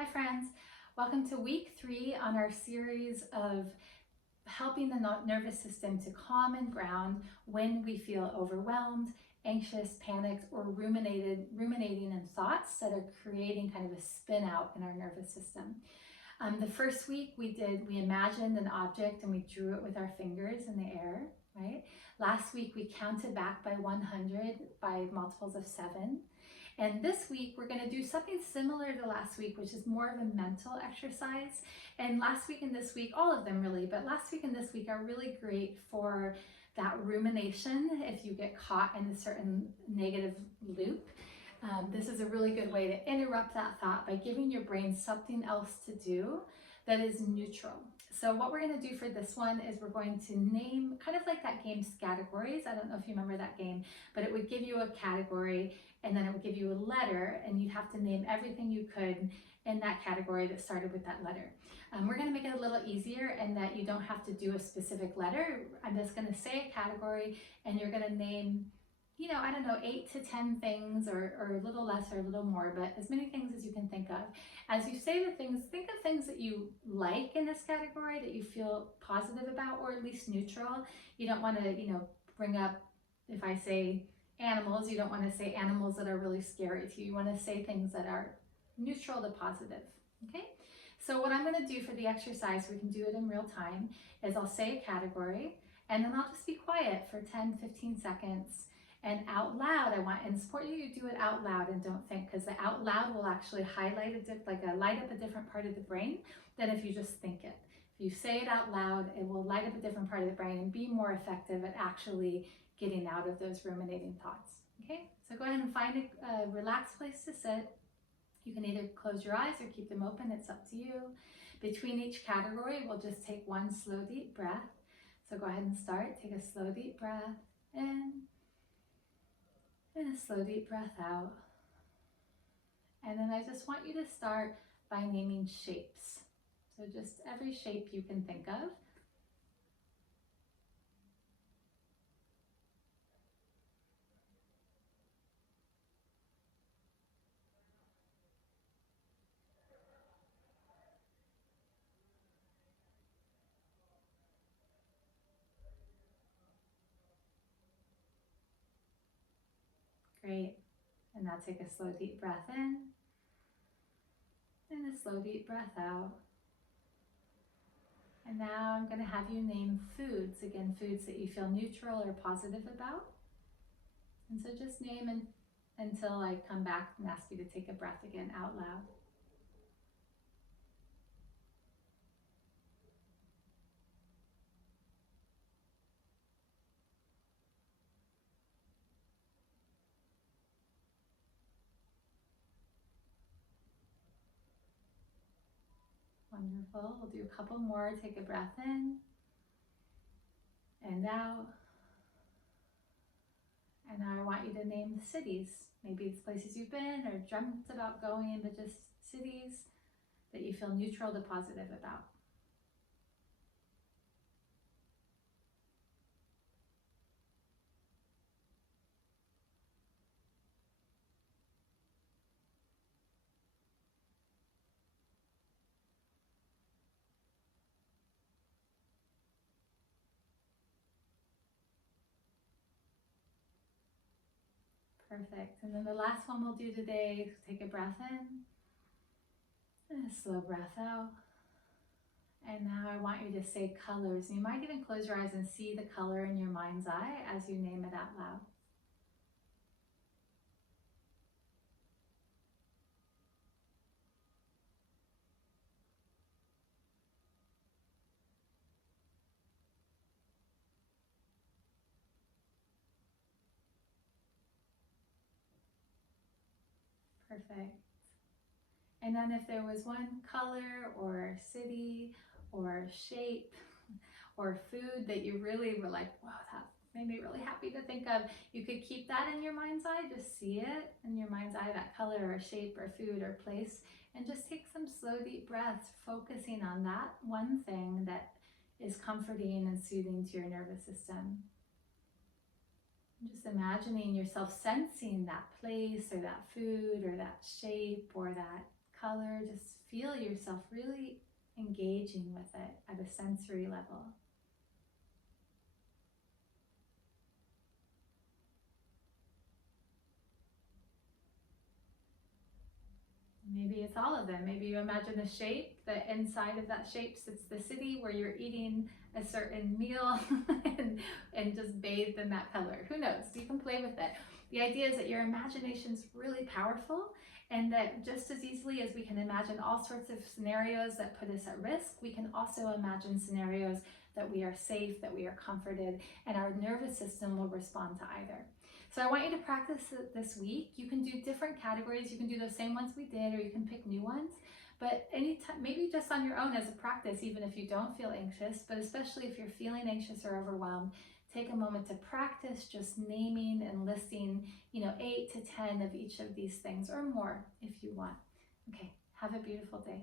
Hi friends, welcome to week 3 on our series of helping the nervous system to calm and ground when we feel overwhelmed, anxious, panicked, or ruminating in thoughts that are creating kind of a spin out in our nervous system. The first week we imagined an object and we drew it with our fingers in the air, right? Last week we counted back by 100 by multiples of 7. And this week we're going to do something similar to last week, which is more of a mental exercise. And last week and this week, all of them really, but last week and this week are really great for that rumination if you get caught in a certain negative loop. This is a really good way to interrupt that thought by giving your brain something else to do that is neutral. So what we're going to do for this one is we're going to name, kind of like that game Scattergories. I don't know if you remember that game, but it would give you a category and then it would give you a letter and you'd have to name everything you could in that category that started with that letter. We're going to make it a little easier in that you don't have to do a specific letter. I'm just going to say a category and you're going to name, I don't know, 8 to 10 things or a little less or a little more, but as many things as you can think of. As you say the things, think of things that you like in this category that you feel positive about or at least neutral. You don't want to, bring up, if I say animals, you don't want to say animals that are really scary to you. You want to say things that are neutral to positive, okay? So what I'm going to do for the exercise, we can do it in real time, is I'll say a category and then I'll just be quiet for 10, 15 seconds. And out loud, and it's important you do it out loud and don't think, because the out loud will actually highlight light up a different part of the brain than if you just think it. If you say it out loud, it will light up a different part of the brain and be more effective at actually getting out of those ruminating thoughts. Okay, so go ahead and find a relaxed place to sit. You can either close your eyes or keep them open, it's up to you. Between each category, we'll just take one slow, deep breath. So go ahead and start. Take a slow, deep breath in. And a slow deep breath out. And then I just want you to start by naming shapes. So just every shape you can think of. Great. And now take a slow deep breath in. And a slow deep breath out. And now I'm going to have you name foods. Again, foods that you feel neutral or positive about. And so just name until I come back and ask you to take a breath again out loud. Wonderful. We'll do a couple more. Take a breath in and out. And now I want you to name the cities. Maybe it's places you've been or dreamt about going, but just cities that you feel neutral to positive about. Perfect. And then the last one we'll do today, take a breath in and a slow breath out. And now I want you to say colors. You might even close your eyes and see the color in your mind's eye as you name it out loud. Perfect. And then if there was one color or city or shape or food that you really were like, wow, that made me really happy to think of, you could keep that in your mind's eye. Just see it in your mind's eye, that color or shape or food or place, and just take some slow, deep breaths, focusing on that one thing that is comforting and soothing to your nervous system. Just imagining yourself sensing that place or that food or that shape or that color, just feel yourself really engaging with it at a sensory level. Maybe it's all of them. Maybe you imagine a shape, the inside of that shape sits the city where you're eating a certain meal and just bathed in that color. Who knows? You can play with it. The idea is that your imagination is really powerful, and that just as easily as we can imagine all sorts of scenarios that put us at risk, we can also imagine scenarios that we are safe, that we are comforted, and our nervous system will respond to either. So I want you to practice it this week. You can do different categories. You can do the same ones we did, or you can pick new ones. But anytime, maybe just on your own as a practice, even if you don't feel anxious, but especially if you're feeling anxious or overwhelmed, take a moment to practice just naming and listing, 8 to 10 of each of these things or more if you want. Okay, have a beautiful day.